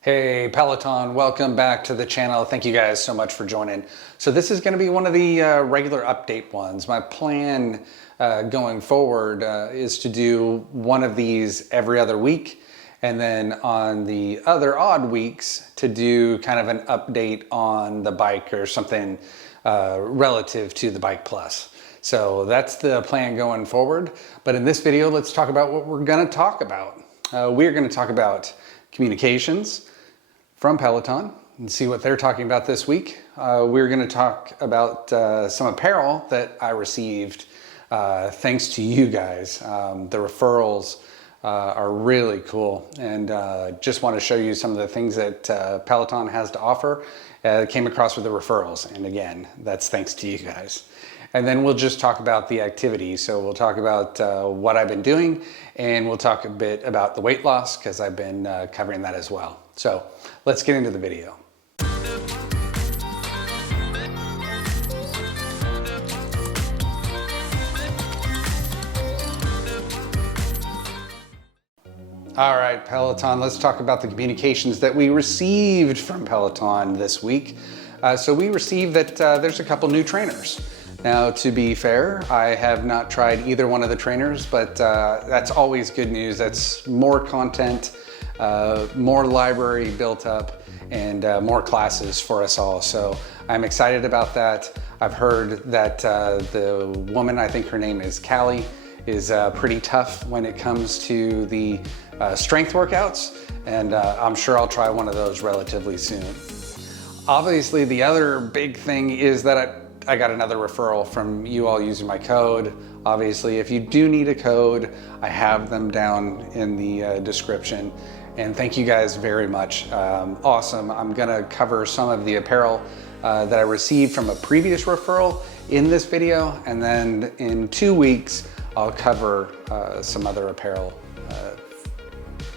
Hey Peloton, welcome back to the channel. Thank you guys so much for joining. So this is going to be one of the regular update ones. My plan going forward is to do one of these every other week, and then on the other odd weeks to do kind of an update on the bike or something relative to the Bike Plus. So that's the plan going forward. But in this video, let's talk about what we're going to talk about. We're going to talk about communications from Peloton and see what they're talking about this week. We're going to talk about some apparel that I received thanks to you guys. The referrals are really cool, and just want to show you some of the things that Peloton has to offer. Came across with the referrals, and again, that's thanks to you guys. And then we'll just talk about the activity. So we'll talk about what I've been doing, and we'll talk a bit about the weight loss because I've been covering that as well. So let's get into the video. All right, Peloton, let's talk about the communications that we received from Peloton this week. So we received that there's a couple new trainers. Now, to be fair, I have not tried either one of the trainers, but that's always good news. That's more content, more library built up, and more classes for us all. So I'm excited about that. I've heard that the woman, I think her name is Callie, is pretty tough when it comes to the strength workouts, and I'm sure I'll try one of those relatively soon. Obviously, the other big thing is that I got another referral from you all using my code. Obviously, if you do need a code, I have them down in the description. And thank you guys very much. Awesome. I'm gonna cover some of the apparel that I received from a previous referral in this video. And then in 2 weeks, I'll cover some other apparel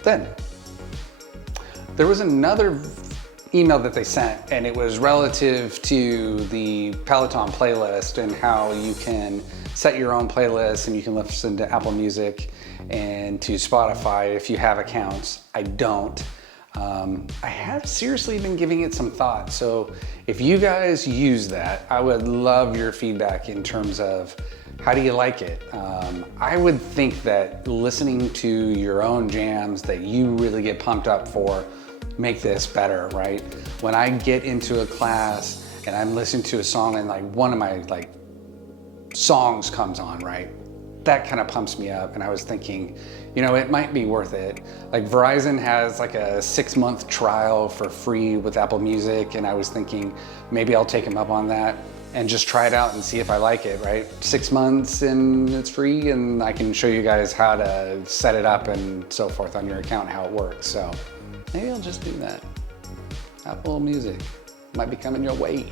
then. There was another email that they sent, and it was relative to the Peloton playlist and how you can set your own playlist, and you can listen to Apple Music and to Spotify if you have accounts. I don't. I have seriously been giving it some thought. So if you guys use that, I would love your feedback in terms of how do you like it? I would think that listening to your own jams that you really get pumped up for make this better, right? When I get into a class and I'm listening to a song and like one of my songs comes on, right? That kind of pumps me up, and I was thinking, you know, it might be worth it. Like Verizon has like a 6-month trial for free with Apple Music, and I was thinking maybe I'll take them up on that and just try it out and see if I like it, right? 6 months and it's free, and I can show you guys how to set it up and so forth on your account, how it works. So maybe I'll just do that. Apple Music might be coming your way.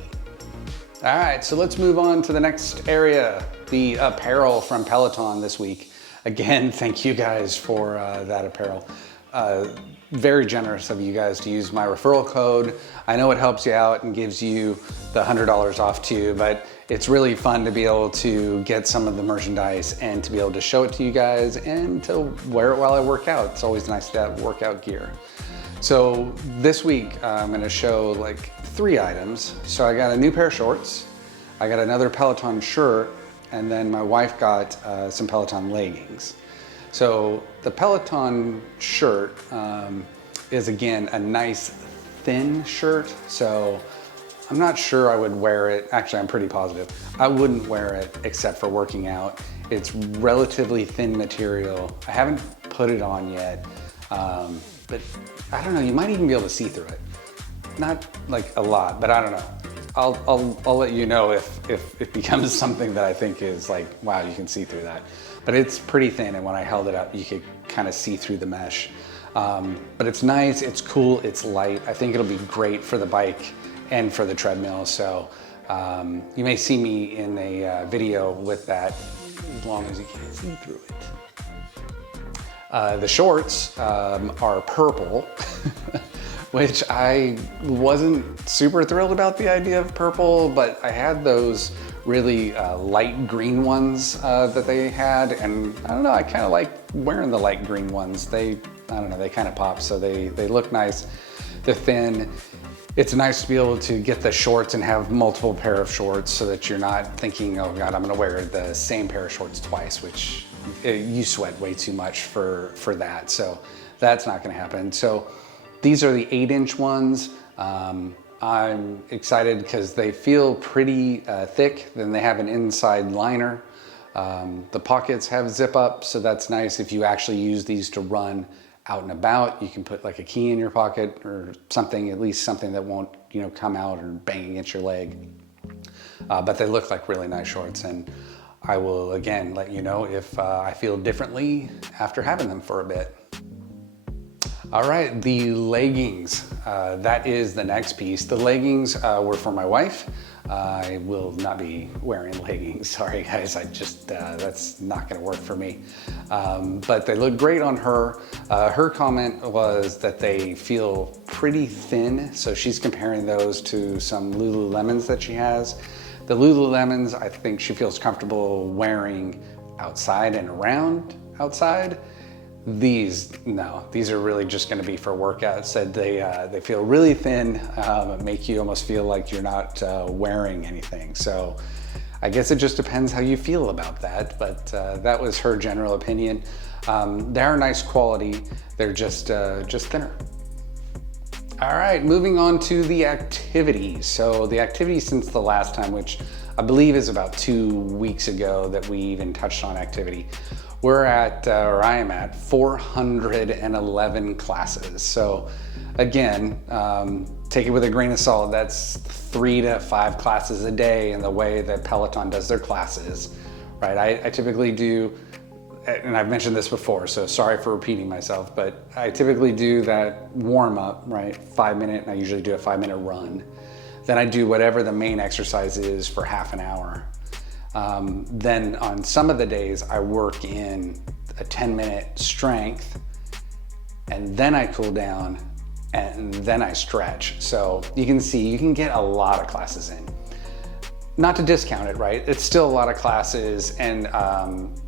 All right, so let's move on to the next area, the apparel from Peloton this week. Again, thank you guys for that apparel. Very generous of you guys to use my referral code. I know it helps you out and gives you the $100 off too, but it's really fun to be able to get some of the merchandise and to be able to show it to you guys and to wear it while I work out. It's always nice to have workout gear. So this week, I'm gonna show like 3 items. So I got a new pair of shorts, I got another Peloton shirt, and then my wife got some Peloton leggings. So the Peloton shirt is again a nice thin shirt. So I'm not sure I would wear it. Actually, I'm pretty positive. I wouldn't wear it except for working out. It's relatively thin material. I haven't put it on yet. But I don't know, you might even be able to see through it. Not like a lot, but I don't know. I'll let you know if it becomes something that I think is like, wow, you can see through that. But it's pretty thin, and when I held it up, you could kind of see through the mesh. But it's nice, it's cool, it's light. I think it'll be great for the bike and for the treadmill. So you may see me in a video with that as long as you can't see through it. The shorts are purple, which I wasn't super thrilled about the idea of purple, but I had those really light green ones that they had, and I don't know, I kind of like wearing the light green ones. I don't know, they kind of pop, so they look nice. they're thin. It's nice to be able to get the shorts and have multiple pair of shorts so that you're not thinking, oh God, I'm gonna wear the same pair of shorts twice, which you sweat way too much for that. So that's not gonna happen. So these are the 8-inch ones. I'm excited because they feel pretty thick. Then they have an inside liner. The pockets have zip up, so that's nice. If you actually use these to run out and about, you can put like a key in your pocket or something, at least something that won't, you know, come out or bang against your leg. But they look like really nice shorts, and I will again let you know if I feel differently after having them for a bit. All right, the leggings, that is the next piece. The leggings were for my wife. I will not be wearing leggings, sorry guys, that's not gonna work for me. But they look great on her. Her comment was that they feel pretty thin, so she's comparing those to some Lululemons that she has. The Lululemons, I think she feels comfortable wearing outside and around outside. These, no, these are really just gonna be for workouts. Said they feel really thin, make you almost feel like you're not wearing anything. So I guess it just depends how you feel about that, but that was her general opinion. They're nice quality, they're just thinner. All right, moving on to the activities. So the activities since the last time, which I believe is about 2 weeks ago that we even touched on activity. We're at, or I am at 411 classes. So again, take it with a grain of salt. That's 3 to 5 classes a day in the way that Peloton does their classes, right? I typically do, and I've mentioned this before, so sorry for repeating myself, but I typically do that warm up, right? 5 minute, and I usually do a 5-minute run. Then I do whatever the main exercise is for half an hour. Then on some of the days I work in a 10-minute strength, and then I cool down, and then I stretch. So you can see, you can get a lot of classes in. Not to discount it, right? It's still a lot of classes, and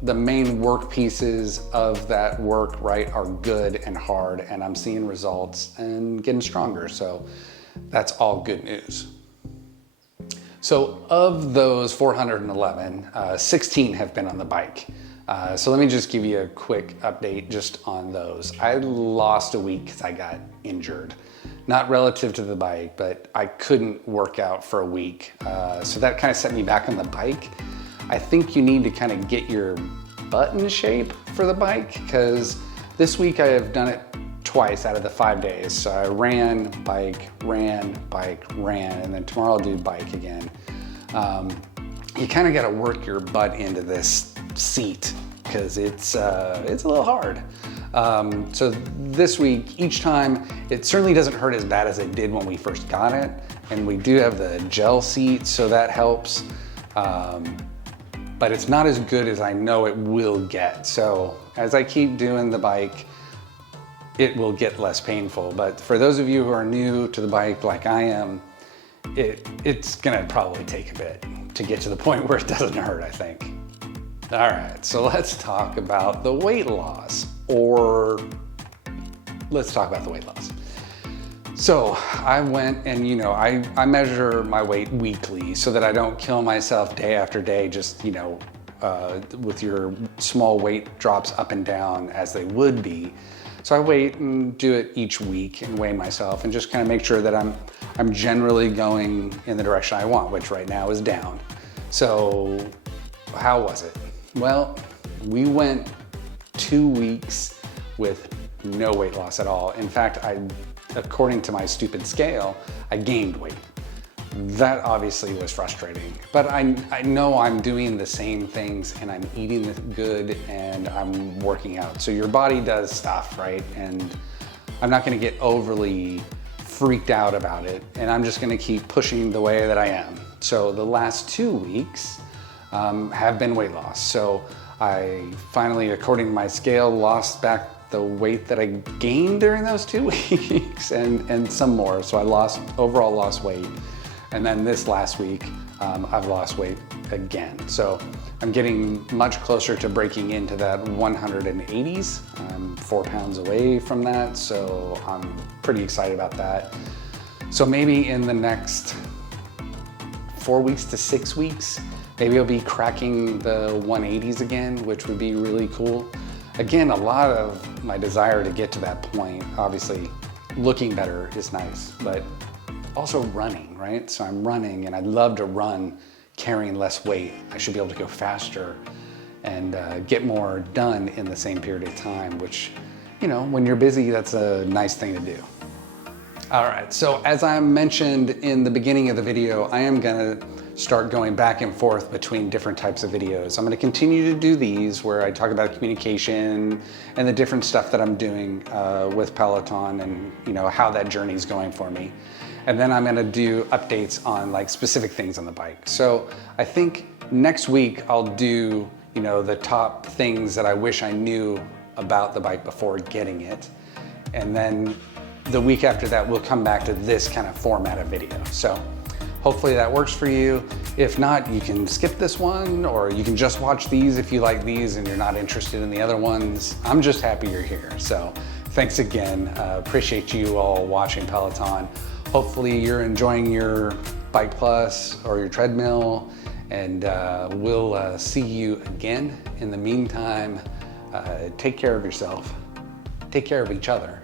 the main work pieces of that work, right, are good and hard, and I'm seeing results and getting stronger. So that's all good news. So of those 411, 16 have been on the bike. So let me just give you a quick update just on those. I lost a week because I got injured. Not relative to the bike, but I couldn't work out for a week. So that kind of set me back on the bike. I think you need to kind of get your butt in shape for the bike, because this week I have done it twice out of the 5 days. So I ran, bike, ran, and then tomorrow I'll do bike again. You kind of got to work your butt into this seat because it's a little hard. So this week, each time, it certainly doesn't hurt as bad as it did when we first got it. And we do have the gel seat, so that helps. But it's not as good as I know it will get. So as I keep doing the bike, it will get less painful. But for those of you who are new to the bike like I am, it's gonna probably take a bit to get to the point where it doesn't hurt, I think. All right, so let's talk about the weight loss, or let's talk about the weight loss. So I went and, you know, I measure my weight weekly so that I don't kill myself day after day, just, you know, with your small weight drops up and down as they would be. So I wait and do it each week and weigh myself and just kind of make sure that I'm generally going in the direction I want, which right now is down. So how was it? Well, we went 2 weeks with no weight loss at all. In fact, according to my stupid scale, I gained weight. That obviously was frustrating, but I know I'm doing the same things and I'm eating good and I'm working out. So your body does stuff, right? And I'm not gonna get overly freaked out about it, and I'm just gonna keep pushing the way that I am. So the last 2 weeks have been weight loss. So I finally, according to my scale, lost back the weight that I gained during those 2 weeks and some more. So I overall lost weight. And then this last week, I've lost weight again. So I'm getting much closer to breaking into that 180s. I'm 4 pounds away from that, so I'm pretty excited about that. So maybe in the next 4 weeks to 6 weeks, maybe I'll be cracking the 180s again, which would be really cool. Again, a lot of my desire to get to that point, obviously looking better is nice, but also running, right? So I'm running and I'd love to run carrying less weight. I should be able to go faster and get more done in the same period of time, which, you know, when you're busy, that's a nice thing to do. All right, so as I mentioned in the beginning of the video, I am gonna start going back and forth between different types of videos. I'm gonna continue to do these where I talk about communication and the different stuff that I'm doing with Peloton and, you know, how that journey's going for me. And then I'm gonna do updates on like specific things on the bike. So I think next week I'll do, you know, the top things that I wish I knew about the bike before getting it. And then the week after that, we'll come back to this kind of format of video. So hopefully that works for you. If not, you can skip this one, or you can just watch these if you like these and you're not interested in the other ones. I'm just happy you're here. So thanks again. Appreciate you all watching Peloton. Hopefully you're enjoying your Bike Plus or your treadmill, and we'll see you again. In the meantime, take care of yourself, take care of each other,